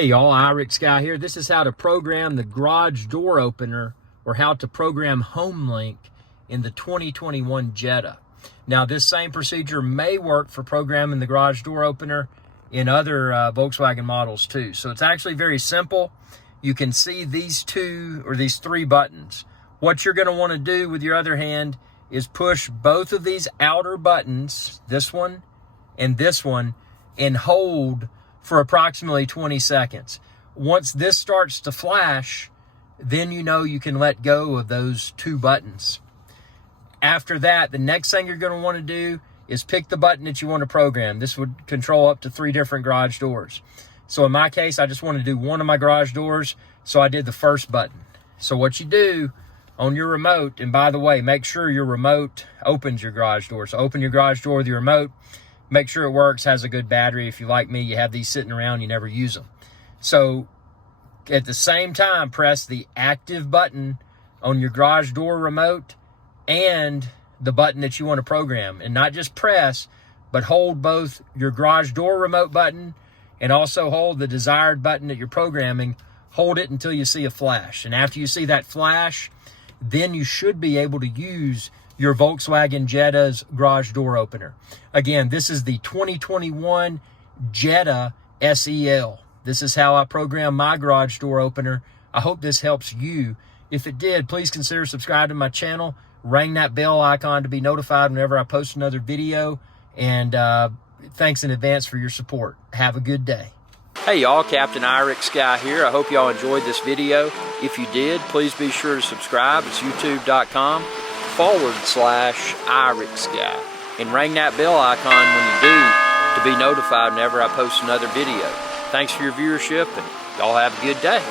Hey y'all, Irix Guy here. This is how to program the garage door opener, or how to program HomeLink in the 2021 Jetta. Now this same procedure may work for programming the garage door opener in other Volkswagen models too. So it's actually very simple. You can see these three buttons. What you're going to want to do with your other hand is push both of these outer buttons, this one and this one, and hold for approximately 20 seconds. Once this starts to flash, then you know you can let go of those two buttons. After that, the next thing you're going to want to do is pick the button that you want to program. This would control up to 3 different garage doors. So in my case, I just want to do one of my garage doors, so I did the first button. So what you do on your remote, and by the way, make sure your remote opens your garage door. So open your garage door with your remote. Make sure it works, has a good battery. If you like me, you have these sitting around, you never use them. So at the same time, press the active button on your garage door remote and the button that you want to program. And not just press, but hold both your garage door remote button and also hold the desired button that you're programming. Hold it until you see a flash. And after you see that flash, then you should be able to use your Volkswagen Jetta's garage door opener. Again, this is the 2021 Jetta SEL. This is how I program my garage door opener. I hope this helps you. If it did, please consider subscribing to my channel. Ring that bell icon to be notified whenever I post another video. And thanks in advance for your support. Have a good day. Hey y'all, Captain Irix Guy here. I hope y'all enjoyed this video. If you did, please be sure to subscribe. It's youtube.com/Irix Guy. And ring that bell icon when you do to be notified whenever I post another video. Thanks for your viewership, and y'all have a good day.